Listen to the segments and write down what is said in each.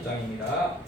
장입니다.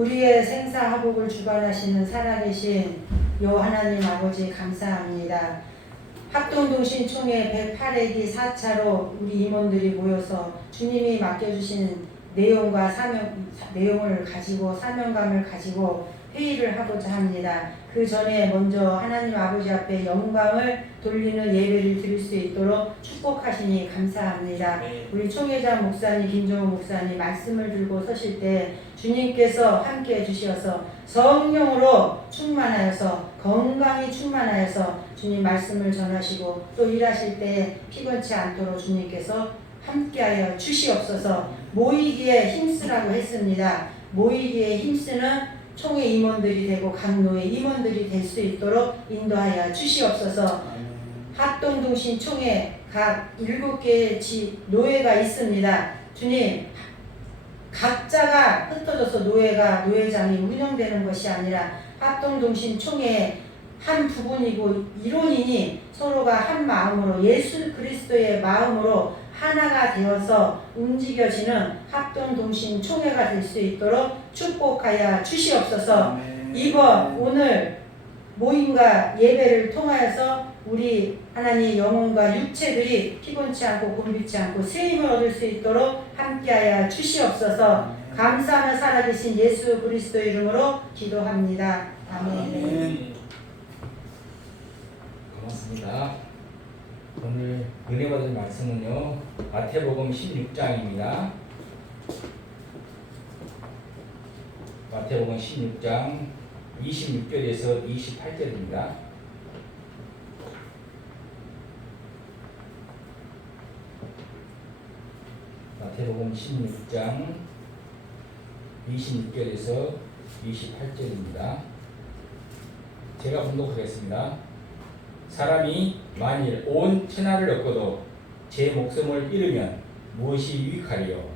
우리의 생사화복을 주관하시는 살아계신 여 하나님 아버지 감사합니다. 합동동신총회 108회기 4차로 우리 임원들이 모여서 주님이 맡겨주신 내용과 내용을 가지고 사명감을 가지고 회의를 하고자 합니다. 그 전에 먼저 하나님 아버지 앞에 영광을 돌리는 예배를 드릴 수 있도록 축복하시니 감사합니다. 우리 총회장 목사님, 김종호 목사님 말씀을 들고 서실 때 주님께서 함께 해주셔서 성령으로 충만하여서 건강히 충만하여서 주님 말씀을 전하시고 또 일하실 때 피곤치 않도록 주님께서 함께하여 주시옵소서. 모이기에 힘쓰라고 했습니다. 모이기에 힘쓰는 총회 임원들이 되고 각 노회 임원들이 될 수 있도록 인도하여 주시옵소서. 합동동신 총회 각 7개의 노회가 있습니다. 주님, 각자가 흩어져서 노회장이 운영되는 것이 아니라 합동동신 총회의 한 부분이고 일원이니 서로가 한 마음으로 예수 그리스도의 마음으로 하나가 되어서 움직여지는 합동동신 총회가 될 수 있도록 축복하여 주시옵소서. 이번 오늘 모임과 예배를 통하여서 우리 하나님 영혼과 육체들이 피곤치 않고 곤비치 않고 새 힘을 얻을 수 있도록 함께하여 주시옵소서. 감사하며 살아계신 예수 그리스도 이름으로 기도합니다. 아멘. 고맙습니다. 오늘 은혜 받은 말씀은요, 마태복음 16장입니다. 마태복음 16장 26절에서 28절입니다. 마태복음 16장 26절에서 28절입니다. 제가 봉독하겠습니다. 사람이 만일 온 천하를 얻고도 제 목숨을 잃으면 무엇이 유익하리요?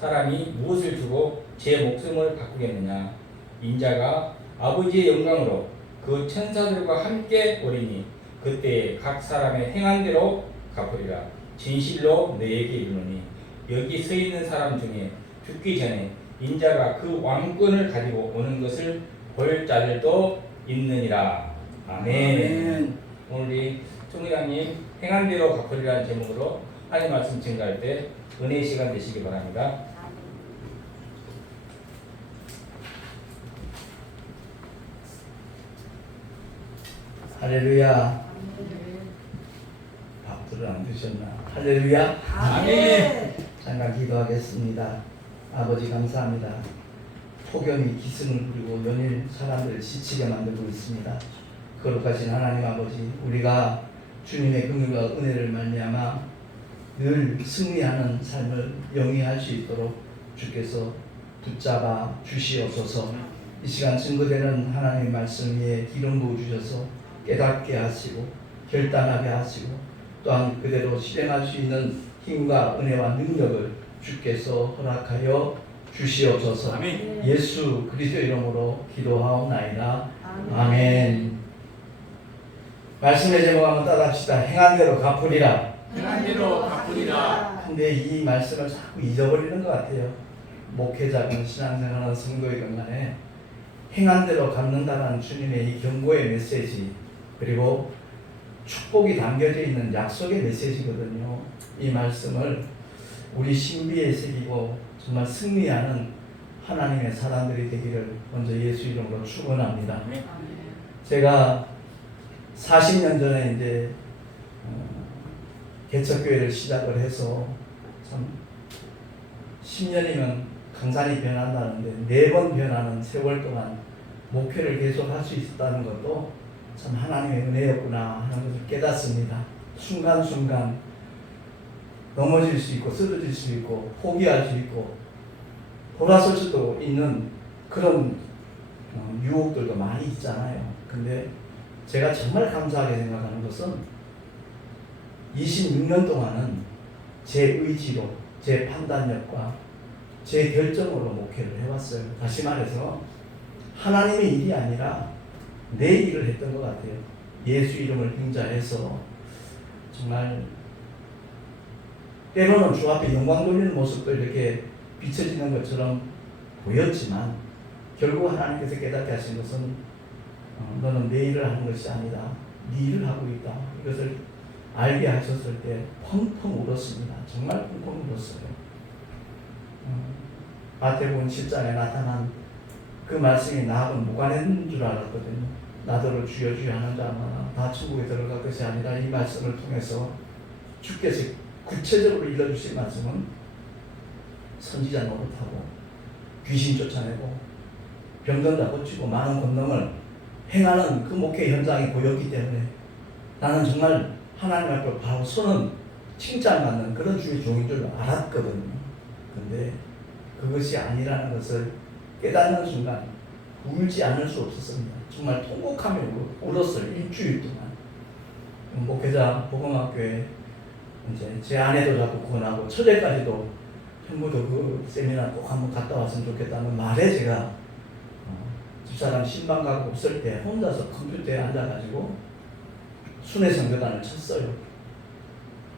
사람이 무엇을 주고 제 목숨을 바꾸겠느냐? 인자가 아버지의 영광으로 그 천사들과 함께 오리니 그때 각 사람의 행한 대로 갚으리라. 진실로 너에게 이르노니 여기 서 있는 사람 중에 죽기 전에 인자가 그 왕권을 가지고 오는 것을 볼 자들도 있느니라. 아멘. 오늘 우리 총회장님 행한 대로 갚으리라는 제목으로 하나님 말씀 증가할 때 은혜의 시간 되시기 바랍니다. 할렐루야. 밥들을 안 드셨나? 할렐루야. 아멘. 잠깐 기도하겠습니다. 아버지 감사합니다. 폭염이 기승을 부리고 연일 사람들을 지치게 만들고 있습니다. 거룩하신 하나님 아버지, 우리가 주님의 긍휼과 은혜를 말미암아 늘 승리하는 삶을 영위할 수 있도록 주께서 붙잡아 주시옵소서. 이 시간 증거되는 하나님의 말씀 위에 기름 부어 주셔서 깨닫게 하시고 결단하게 하시고 또한 그대로 실행할 수 있는 힘과 은혜와 능력을 주께서 허락하여 주시옵소서. 아멘. 예수 그리스도 이름으로 기도하옵나이다. 아멘. 말씀의 제목 한번 따라합시다. 행한 대로 갚으리라. 행한 대로 갚으리라. 근데 이 말씀을 자꾸 잊어버리는 것 같아요. 목회자건 신앙생활하는 성도이건 간에 행한 대로 갚는다는 주님의 이 경고의 메시지, 그리고 축복이 담겨져 있는 약속의 메시지거든요. 이 말씀을 우리 신비에 새기고 정말 승리하는 하나님의 사람들이 되기를 먼저 예수 이름으로 축원합니다. 제가 40년 전에 이제 개척교회를 시작을 해서 참 10년이면 강산이 변한다는데 4번 변하는 세월 동안 목회를 계속 할 수 있었다는 것도 참 하나님의 은혜였구나 하는 것을 깨닫습니다. 순간순간 넘어질 수 있고 쓰러질 수 있고 포기할 수 있고 돌아설 수도 있는 그런 유혹들도 많이 있잖아요. 근데 제가 정말 감사하게 생각하는 것은 26년 동안은 제 의지로, 제 판단력과 제 결정으로 목회를 해왔어요. 다시 말해서 하나님의 일이 아니라 내 일을 했던 것 같아요. 예수 이름을 빙자해서 정말 때로는 주 앞에 영광 돌리는 모습도 이렇게 비춰지는 것처럼 보였지만 결국 하나님께서 깨닫게 하신 것은 너는 내 일을 하는 것이 아니다. 네 일을 하고 있다. 이것을 알게 하셨을 때 펑펑 울었습니다. 정말 펑펑 울었어요. 마태복음 10장에 나타난 그 말씀이 나하고 무관한 줄 알았거든요. 나더러 주여 주여 하는 자마다 다 천국에 들어갈 것이 아니라 이 말씀을 통해서 주께서 구체적으로 일러주신 말씀은 선지자 노릇하고 귀신 쫓아내고 병든 자 고치고 많은 권능을 행하는 그 목회 현장이 보였기 때문에 나는 정말 하나님 앞에 바로 서는 칭찬받는 그런 주의 종인 줄 알았거든요. 근데 그것이 아니라는 것을 깨닫는 순간 울지 않을 수 없었습니다. 정말 통곡하며 울었어요. 일주일 동안. 목회자 복음학교에 이제 제 아내도 자꾸 권하고 처제까지도 형부도 그 세미나 꼭 한번 갔다 왔으면 좋겠다는 말에 제가 집사람 신방 가고 없을 때 혼자서 컴퓨터에 앉아가지고 순회 선교단을 쳤어요.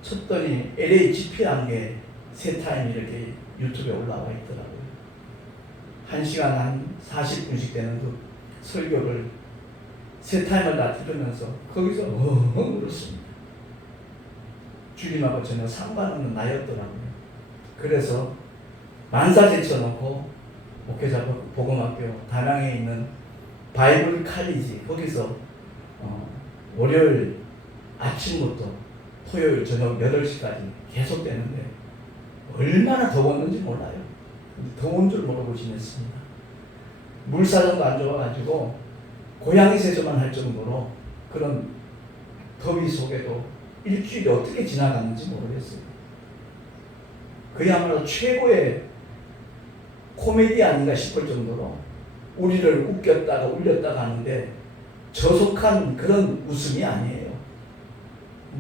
쳤더니 LHP라는 게 세 타임 이렇게 유튜브에 올라와 있더라고요. 1시간 한 40분씩 되는 그 설교를 세 타임을 다 들으면서 거기서 울었습니다. 주님하고 전혀 상관없는 나였더라고요. 그래서 만사 제쳐놓고 목회자 복음학교 다낭에 있는 바이블 칼리지 거기서 월요일 아침부터 토요일 저녁 8시까지 계속 되는데 얼마나 더웠는지 몰라요. 더운 줄 모르고 지냈습니다. 물사정도 안 좋아가지고 고양이 세조만 할 정도로 그런 더위 속에도 일주일이 어떻게 지나갔는지 모르겠어요. 그야말로 최고의 코미디 아닌가 싶을 정도로 우리를 웃겼다가 울렸다가 하는데 저속한 그런 웃음이 아니에요.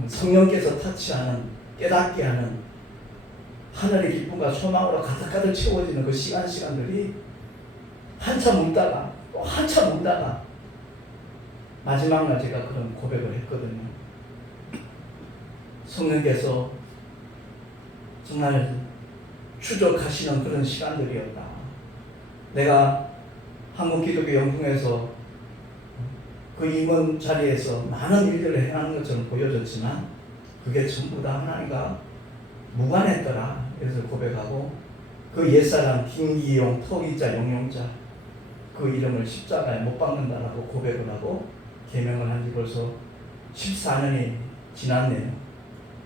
성령께서 터치하는, 깨닫게 하는, 하늘의 기쁨과 소망으로 가득가득 채워지는 그 시간들이 한참 웃다가 또 한참 울다가 마지막 날 제가 그런 고백을 했거든요. 성령께서 정말 추적하시는 그런 시간들이었다. 내가 한국기독교 영풍에서 그 임원 자리에서 많은 일들을 행하는 것처럼 보여졌지만 그게 전부 다 하나님과 무관했더라. 그래서 고백하고 그 옛사람 김기용, 토기자, 용용자 그 이름을 십자가에 못 박는다라고 고백을 하고 계명을 한 지 벌써 14년이 지났네요.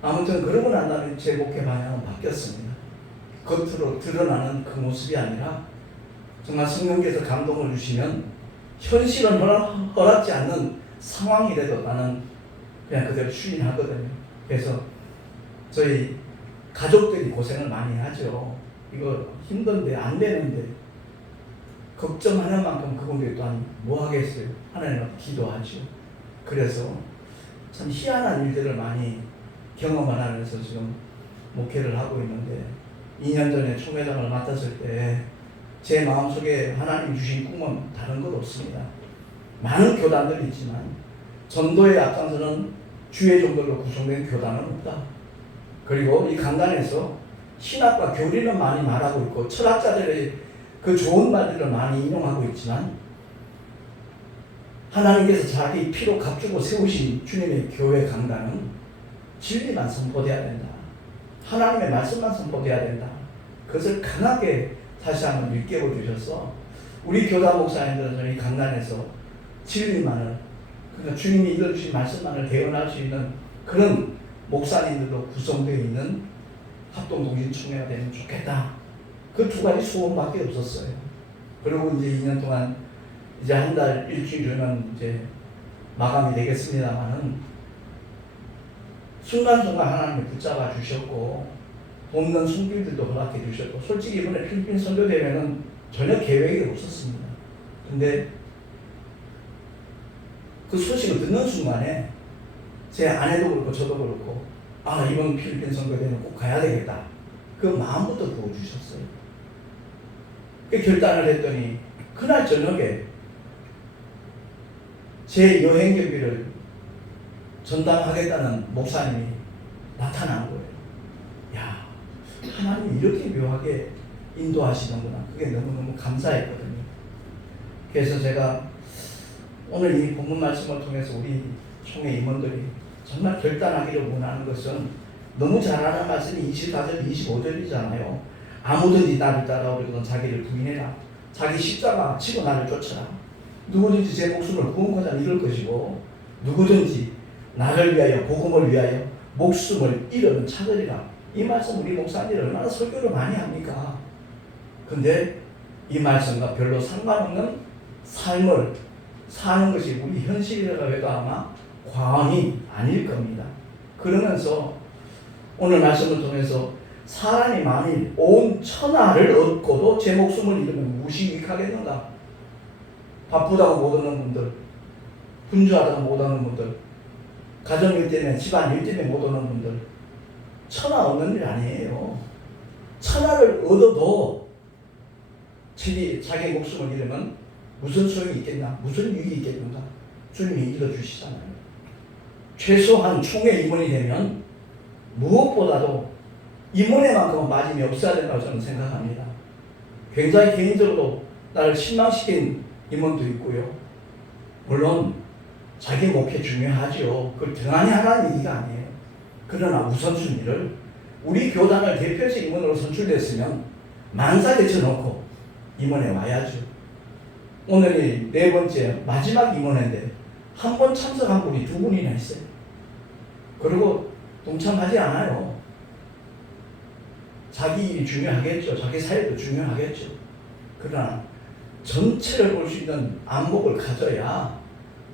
아무튼 그러고 난 다음에 제 목회 방향은 바뀌었습니다. 겉으로 드러나는 그 모습이 아니라 정말 성령께서 감동을 주시면 현실은 허락지 않는 상황이라도 나는 그냥 그대로 추인하거든요. 그래서 저희 가족들이 고생을 많이 하죠. 이거 힘든데 안 되는데 걱정하는 만큼 그분들이 또한 뭐 하겠어요. 하나님한테 기도하죠. 그래서 참 희한한 일들을 많이 경험을 하면서 지금 목회를 하고 있는데 2년 전에 총회장을 맡았을 때 제 마음속에 하나님 주신 꿈은 다른 것 없습니다. 많은 교단들이 있지만 전도의 앞장서는 주의 종들로 구성된 교단은 없다. 그리고 이 강단에서 신학과 교리는 많이 말하고 있고 철학자들의 그 좋은 말들을 많이 인용하고 있지만 하나님께서 자기 피로 값주고 세우신 주님의 교회 강단은 진리만 선포돼야 된다. 하나님의 말씀만 선포돼야 된다. 그것을 강하게 다시 한번 일깨워 주셔서 우리 교단 목사님들은 이 강단에서 진리만을, 그러니까 주님이 읽어주신 말씀만을 대언할 수 있는 그런 목사님들로 구성되어 있는 합동동신총회가 되면 좋겠다. 그 두 가지 소원밖에 없었어요. 그리고 이제 2년 동안 이제 한 달 일주일 후면 이제 마감이 되겠습니다만은 순간순간 하나님이 붙잡아 주셨고 돕는 손길들도 허락해 주셨고 솔직히 이번에 필리핀 선교대회는 전혀 계획이 없었습니다. 근데 그 소식을 듣는 순간에 제 아내도 그렇고 저도 그렇고 아 이번 필리핀 선교대회는 꼭 가야 되겠다. 그 마음부터 부어주셨어요. 그 결단을 했더니 그날 저녁에 제 여행 경비를 전담하겠다는 목사님이 나타난 거예요. 야, 하나님이 이렇게 묘하게 인도하시는구나. 그게 너무너무 감사했거든요. 그래서 제가 오늘 이 본문 말씀을 통해서 우리 총회 임원들이 정말 결단하기를 원하는 것은 너무 잘 아는 말씀이 24절, 25절이잖아요. 아무든지 나를 따라오려거든 자기를 부인해라. 자기 십자가 치고 나를 쫓아라. 누구든지 제 목숨을 구원하자 이럴 것이고 누구든지 나를 위하여 복음을 위하여 목숨을 잃어는 찾으리라. 이 말씀 우리 목사님이 얼마나 설교를 많이 합니까? 근데 이 말씀과 별로 상관없는 삶을 사는 것이 우리 현실이라고 해도 아마 과언이 아닐 겁니다. 그러면서 오늘 말씀을 통해서 사람이 만일 온 천하를 얻고도 제 목숨을 잃으면 무엇이 유익하겠는가? 바쁘다고 못 얻는 분들, 분주하다고 못 얻는 분들, 가정일 때문에 집안일 때문에 못 얻는 분들, 천하 얻는 일 아니에요. 천하를 얻어도 자기 목숨을 잃으면 무슨 소용이 있겠나? 무슨 유익이 있겠는가? 주님이 읽어주시잖아요. 최소한 총회 임원이 되면 무엇보다도 임원회만큼은 빠짐이 없어야 된다고 저는 생각합니다. 굉장히 개인적으로 나를 실망시킨 임원도 있고요. 물론 자기 목회 중요하죠. 그걸 등한히 하라는 얘기가 아니에요. 그러나 우선순위를 우리 교단을 대표해서 임원으로 선출됐으면 만사개쳐놓고 임원에 와야죠. 오늘이 4번째 마지막 임원회인데 한 번 참석한 분이 2분이나 있어요. 그리고 동참하지 않아요. 자기 일이 중요하겠죠. 자기 사회도 중요하겠죠. 그러나 전체를 볼 수 있는 안목을 가져야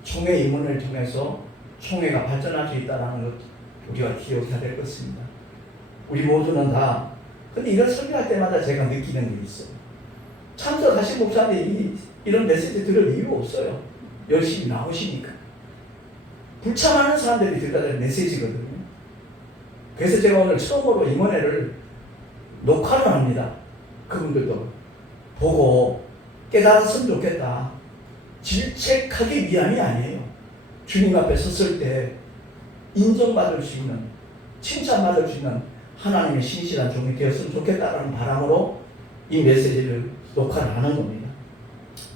총회 임원을 통해서 총회가 발전할 수 있다는 것 우리가 기억해야 될 것입니다. 우리 모두는 다 근데 이런 설교할 때마다 제가 느끼는 게 있어요. 참석하신 목사님이 이런 메시지 들을 이유 없어요. 열심히 나오시니까. 불참하는 사람들이 들어야 될 메시지거든요. 그래서 제가 오늘 처음으로 임원회를 녹화를 합니다. 그분들도 보고 깨달았으면 좋겠다. 질책하기 위함이 아니에요. 주님 앞에 섰을 때 인정받을 수 있는, 칭찬받을 수 있는 하나님의 신실한 종이 되었으면 좋겠다라는 바람으로 이 메시지를 녹화를 하는 겁니다.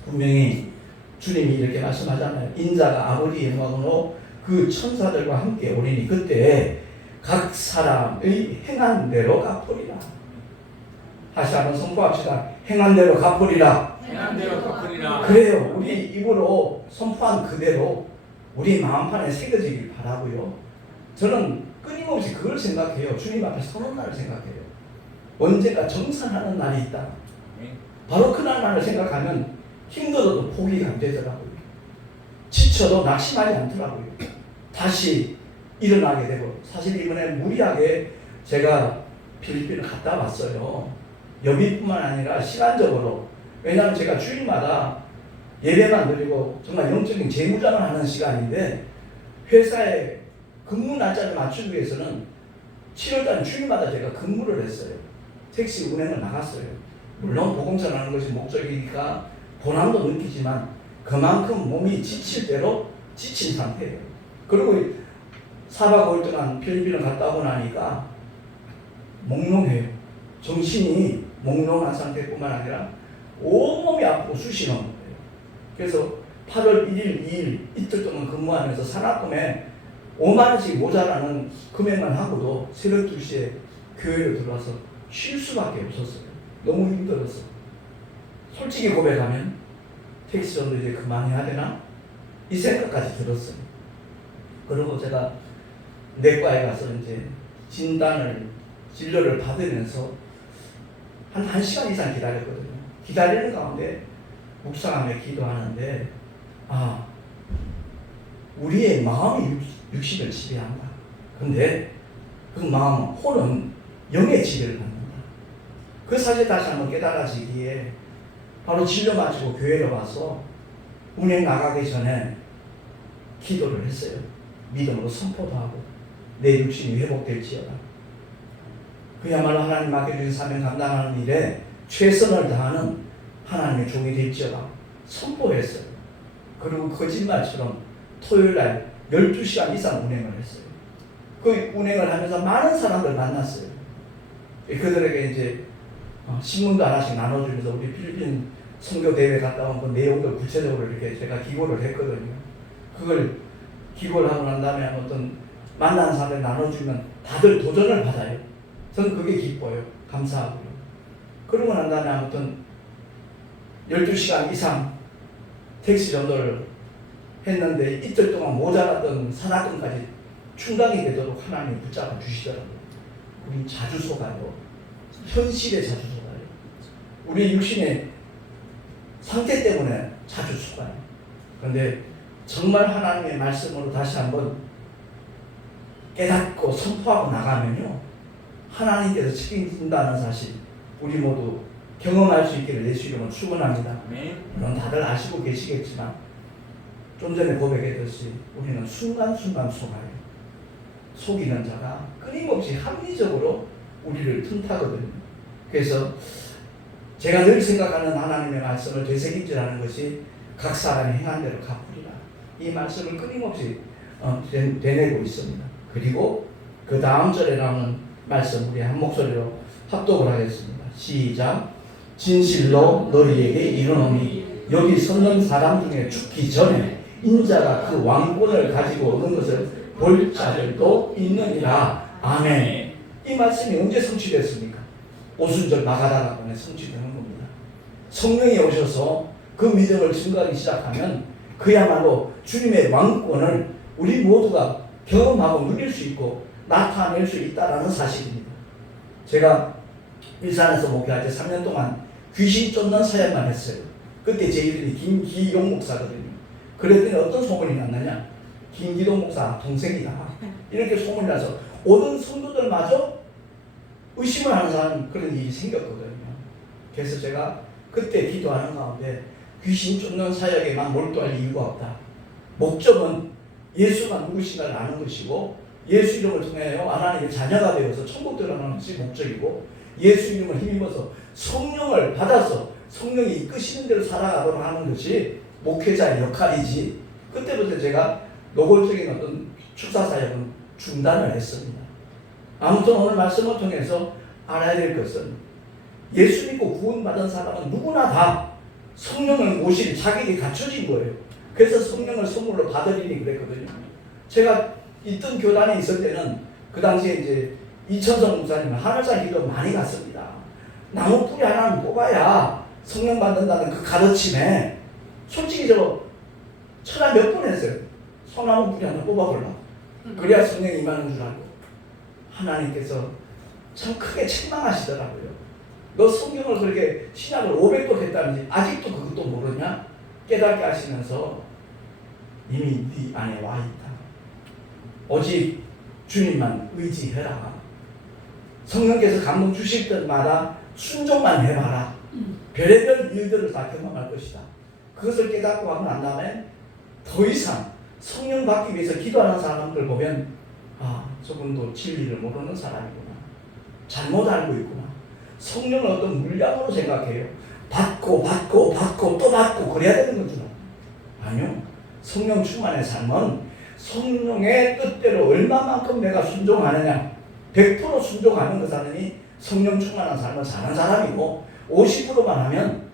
분명히 주님이 이렇게 말씀하잖아요. 인자가 아버지의 영광으로 그 천사들과 함께 오리니 그때 각 사람의 행한 대로 갚으리라. 다시 한번 선포합시다. 행한 대로 갚으리라. 행한 대로 갚으리라. 그래요. 우리 입으로 선포한 그대로 우리 마음판에 새겨지길 바라고요. 저는 끊임없이 그걸 생각해요. 주님 앞에 서는 날을 생각해요. 언젠가 정산하는 날이 있다. 바로 그날만을 생각하면 힘들어도 포기가 안 되더라고요. 지쳐도 낙심하지 않더라고요. 다시 일어나게 되고, 사실 이번에 무리하게 제가 필리핀을 갔다 왔어요. 여비뿐만 아니라 시간적으로. 왜냐하면 제가 주일마다 예배만 드리고 정말 영적인 재무장을 하는 시간인데, 회사에 근무 날짜를 맞추기 위해서는 7월달 주일마다 제가 근무를 했어요. 택시 운행을 나갔어요. 물론 복음 전하는 것이 목적이니까 보람도 느끼지만 그만큼 몸이 지칠 대로 지친 상태예요. 그리고 4박 5일 동안 필리핀을 갔다 오고 나니까 몽롱해요. 정신이 몽롱한 상태뿐만 아니라 온몸이 아프고 쑤시는 거예요. 그래서 8월 1일, 2일 이틀 동안 근무하면서 산학금에 5만 원씩 모자라는 금액만 하고도 새벽 2시에 교회로 들어와서 쉴 수밖에 없었어요. 너무 힘들었어. 솔직히 고백하면 택시전도 이제 그만해야 되나? 이 생각까지 들었어요. 그리고 제가 내과에 가서 이제 진료를 받으면서 한 1시간 이상 기다렸거든요. 기다리는 가운데 묵상하며 기도하는데, 우리의 마음이 육신을 지배한다. 근데 그 마음, 혼은 영의 지배를 받는다. 그 사실 다시 한번 깨달아지기에 바로 진료 마치고 교회로 와서 운행 나가기 전에 기도를 했어요. 믿음으로 선포도 하고 내 육신이 회복될지어다. 그야말로 하나님 맡겨주신 사명 감당하는 일에 최선을 다하는 하나님의 종이 될지어다 선포했어요. 그리고 거짓말처럼 토요일날 12시간 이상 운행을 했어요. 그 운행을 하면서 많은 사람들 만났어요. 그들에게 이제 신문도 하나씩 나눠주면서 우리 필리핀 선교대회 갔다 온 그 내용들 구체적으로 이렇게 제가 기고를 했거든요. 그걸 기고를 하고 난 다음에 어떤 만난 사람들 나눠주면 다들 도전을 받아요. 저는 그게 기뻐요. 감사하고요. 그러고 난 다음에 아무튼 12시간 이상 택시 전도를 했는데 이틀 동안 모자랐던 산악금까지 충당이 되도록 하나님이 붙잡아 주시더라고요. 우리 자주 속아요. 현실에 자주 속아요. 우리 육신의 상태 때문에 자주 속아요. 그런데 정말 하나님의 말씀으로 다시 한번 깨닫고 선포하고 나가면요, 하나님께서 책임진다는 사실 우리 모두 경험할 수 있기를 예수 이름으로 축원합니다. 물론 다들 아시고 계시겠지만 좀 전에 고백했듯이 우리는 순간순간 속아요. 속이는 자가 끊임없이 합리적으로 우리를 틈타거든요. 그래서 제가 늘 생각하는 하나님의 말씀을 되새김질하는 것이 각 사람이 행한 대로 갚으리라. 이 말씀을 끊임없이 되뇌고 있습니다. 그리고 그 다음 절에 나오는 말씀 우리 한 목소리로 합독을 하겠습니다. 시작. 진실로 너희에게 이르노니 여기 섰는 사람 중에 죽기 전에 인자가 그 왕권을 가지고 오는 것을 볼 자들도 있느니라. 아멘. 이 말씀이 언제 성취됐습니까? 오순절 마가다락방에 성취되는 겁니다. 성령이 오셔서 그 믿음을 증거하기 시작하면 그야말로 주님의 왕권을 우리 모두가 경험하고 누릴 수 있고 나타낼 수 있다는 사실입니다. 제가 일산에서 목회할 때 3년 동안 귀신 쫓는 사역만 했어요. 그때 제 이름이 김기용 목사거든요. 그랬더니 어떤 소문이 났느냐? 김기동 목사 동생이다. 이렇게 소문이 나서 오는 성도들마저 의심을 하는 사람 그런 일이 생겼거든요. 그래서 제가 그때 기도하는 가운데 귀신 쫓는 사역에만 몰두할 이유가 없다. 목적은 예수가 누구신가를 아는 것이고 예수 이름을 통하여 하나님의 자녀가 되어서 천국 들어가는 것이 목적이고 예수 이름을 힘입어서 성령을 받아서 성령이 이끄시는 대로 살아가도록 하는 것이 목회자의 역할이지. 그때부터 제가 노골적인 어떤 축사 사역은 중단을 했습니다. 아무튼 오늘 말씀을 통해서 알아야 될 것은 예수 믿고 구원받은 사람은 누구나 다 성령을 모실 자격이 갖춰진 거예요. 그래서 성령을 선물로 받으리니 그랬거든요. 제가 있던 교단에 있을 때는 그 당시에 이제 이천성 목사님은 하늘산 기도 많이 갔습니다. 나무 뿌리 하나는 뽑아야 성령 받는다는 그 가르침에 솔직히 저 철학 몇 번 했어요. 소나무 뿌리 하나 뽑아보려고. 그래야 성령이 임하는 줄 알고 하나님께서 참 크게 책망하시더라고요. 너 성경을 그렇게 신약을 500번 했다는지 아직도 그것도 모르냐? 깨닫게 하시면서 이미 네 안에 와 있다. 오직 주님만 의지해라. 성령께서 감동 주실 때마다 순종만 해봐라. 별의별 일들을 다 경험할 것이다. 그것을 깨닫고 하고 난 다음에 더 이상 성령 받기 위해서 기도하는 사람들 보면 아, 저분도 진리를 모르는 사람이구나. 잘못 알고 있구나. 성령을 어떤 물량으로 생각해요. 받고 또 받고 그래야 되는 거죠. 아니요. 성령 충만의 삶은 성령의 뜻대로 얼마만큼 내가 순종하느냐. 100% 순종하는 그 사람이 성령 충만한 삶을 사는 사람이고 50%만 하면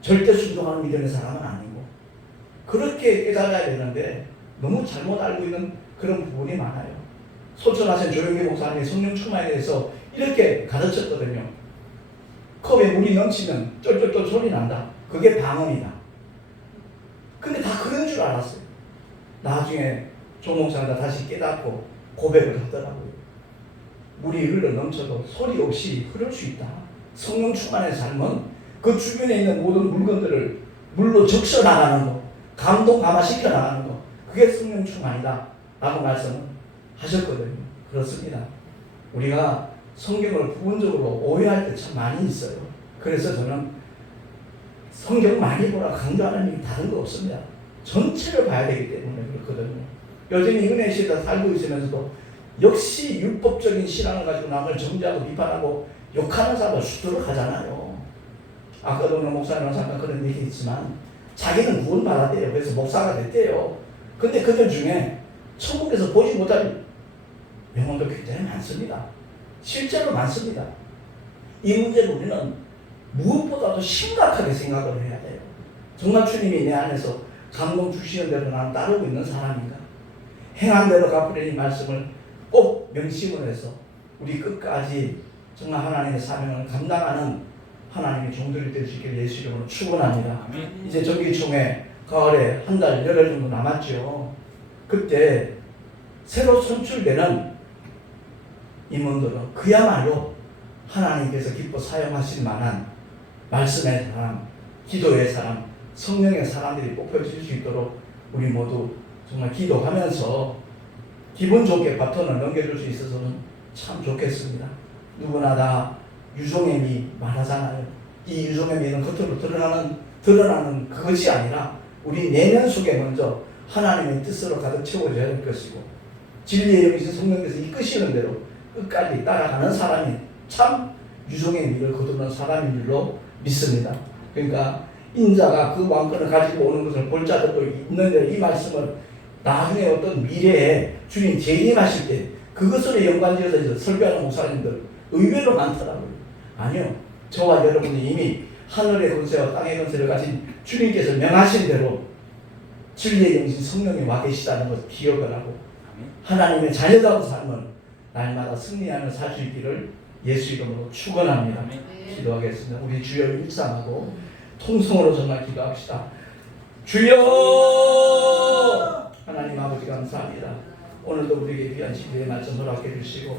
절대 순종하는 믿음의 사람은 아니고 그렇게 깨달아야 되는데 너무 잘못 알고 있는 그런 부분이 많아요. 소천하신 조영기 목사님이 성령 충만에 대해서 이렇게 가르쳤거든요. 컵에 물이 넘치면 쫄쫄쫄 소리 난다. 그게 방언이다. 근데 다 그런 줄 알았어요. 나중에 조 목사가 다시 깨닫고 고백을 하더라고요. 물이 흘러 넘쳐도 소리 없이 흐를 수 있다. 성령 충만의 삶은 그 주변에 있는 모든 물건들을 물로 적셔 나가는 거, 감동 감화시켜 나가는 거, 그게 성령 충만이다 라고 말씀하셨거든요. 그렇습니다. 우리가 성경을 부분적으로 오해할 때 참 많이 있어요. 그래서 저는 성경 많이 보라 강조하는 일이 다른 거 없습니다. 전체를 봐야 되기 때문에 그렇거든요. 요즘 이 은혜 시대에 살고 있으면서도 역시 율법적인 신앙을 가지고 남을 정죄하고 비판하고 욕하는 사람을 수두룩 하잖아요. 아까도 오늘 목사님은 잠깐 그런 얘기 있지만 자기는 구원받았대요. 그래서 목사가 됐대요. 근데 그들 중에 천국에서 보지 못할 영혼도 굉장히 많습니다. 실제로 많습니다. 이 문제를 우리는 무엇보다도 심각하게 생각을 해야 돼요. 정말 주님이 내 안에서 감동 주시는 대로 나는 따르고 있는 사람인가? 행한 대로 갚으려니 말씀을 꼭 명심을 해서 우리 끝까지 정말 하나님의 사명을 감당하는 하나님의 종들이 될 수 있게 예수 이름으로 축원합니다. 이제 정기총회 가을에 한 달 열흘 정도 남았죠. 그때 새로 선출되는 임원들은 그야말로 하나님께서 기뻐 사용하실 만한 말씀의 사람, 기도의 사람, 성령의 사람들이 뽑혀질 수 있도록 우리 모두 정말 기도하면서 기분 좋게 바톤을 넘겨줄 수 있어서는 참 좋겠습니다. 누구나 다 유종의 미 말하잖아요. 이 유종의 미는 겉으로 드러나는 그것이 아니라 우리 내면 속에 먼저 하나님의 뜻으로 가득 채워져야 될 것이고 진리의 영이신 성령께서 이끄시는 대로 끝까지 따라가는 사람이 참 유종의 미를 거두는 사람인 줄로 믿습니다. 그러니까 인자가 그 왕권을 가지고 오는 것을 볼 자들도 있는데 이 말씀을 나중에 어떤 미래에 주님 재림하실 때 그것으로 연관지어서 설교하는 목사님들 의외로 많더라고요. 아니요. 저와 여러분이 이미 하늘의 권세와 땅의 권세를 가진 주님께서 명하신 대로 진리의 영신 성령이 와 계시다는 것을 기억을 하고 하나님의 자녀다운 삶을 날마다 승리하며 살 수 있기를 예수 이름으로 축원합니다. 기도하겠습니다. 우리 주여 일상하고 통성으로 정말 기도합시다. 주여 하나님 아버지 감사합니다. 오늘도 우리에게 귀한 진리의 말씀 허락해 주시고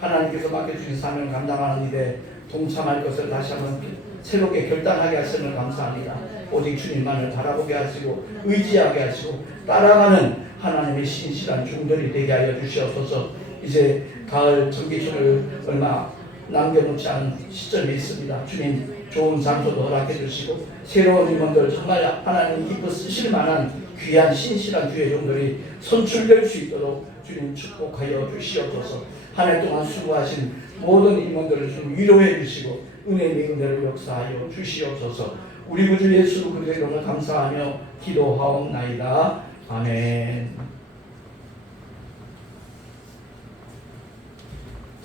하나님께서 맡겨주신 사명을 감당하는 일에 동참할 것을 다시 한번 새롭게 결단하게 하심을 감사합니다. 오직 주님만을 바라보게 하시고 의지하게 하시고 따라가는 하나님의 신실한 종들이 되게 하여 주시옵소서. 이제 가을 정기철을 얼마 남겨놓지 않은 시점이 있습니다. 주님 좋은 장소도 허락해 주시고 새로운 임원들 정말 하나님 기뻐 쓰실 만한 귀한 신실한 주의 종들이 선출될 수 있도록 주님 축복하여 주시옵소서. 한 해 동안 수고하신 모든 임원들을 좀 위로해 주시고 은혜의 명대로 역사하여 주시옵소서. 우리 구주 예수 그리스도의 이름을 감사하며 기도하옵나이다. 아멘.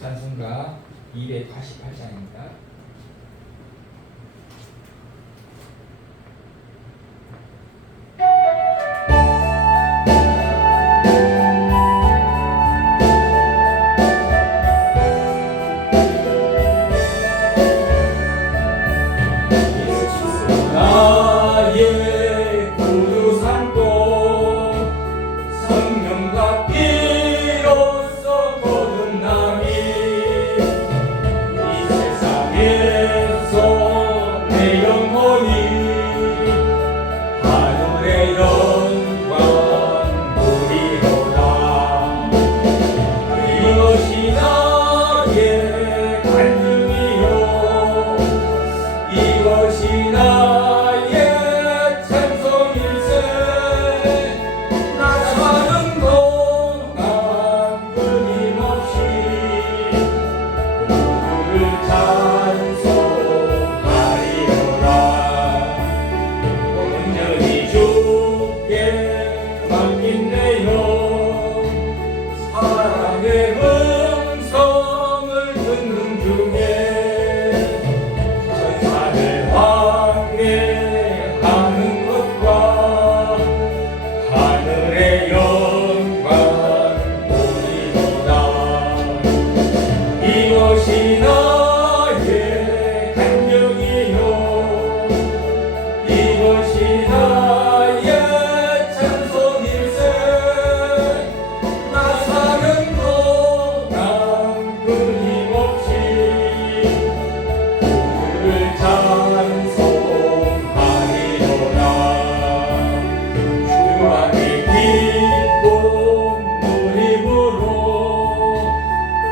찬송가 288장입니다. 나의 구주 삼고 성령과 피로써 거듭남이 이 세상에서 내 영혼이 하늘의 영광 누리로다. 이것이 나의 간증이요 이것이 나의 찬송일세. 나 사는 동안 끊임없이 주를 찬송하리로다. 온전히 주께 맡긴 내 영 사랑의 음성을 듣는 중에 천사를 환대하는 것과 하늘의 영광 보리로다. 이것이 나의 간증이요 이것이 나의 찬송일세. 나 사는 동안 끊임없이 주를 찬송하리로다. 주 안에 기쁨 누림으로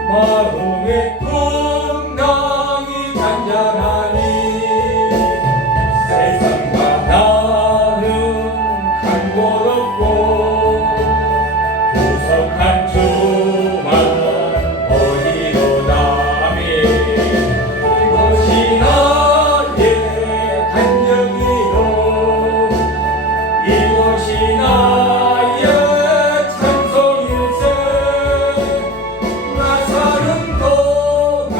마음의 풍랑이 잔잔하니 세상과 나는 간고롭고 구속한 주만 보리로다. 아멘. 이것이 나의 간증이요 이것이 나의 찬송일세. 나 사는 동안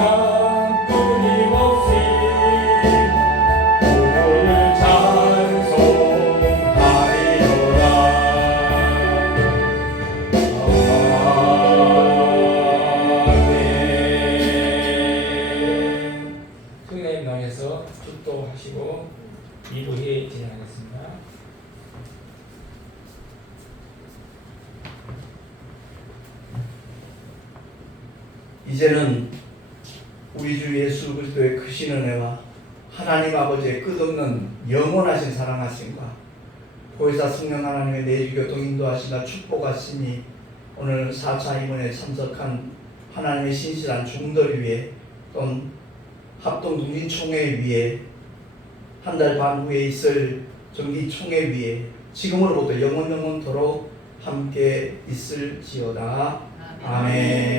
끊임없이 주를 찬송하리로다. 아멘. 승리님 나와서 축도하시고 2부에 진행하겠습니다. 이제는 우리 주 예수 그리스도의 크신 은혜와 하나님 아버지의 끝없는 영원하신 사랑하심과 보혜사 성령 하나님의 내주교통 인도하시나 축복하시니 오늘 4차 임원에 참석한 하나님의 신실한 종들 위해 또는 합동중진총회 위에 한 달 반 후에 있을 정기총회 위에 지금으로부터 영원토록 함께 있을지어다. 아멘.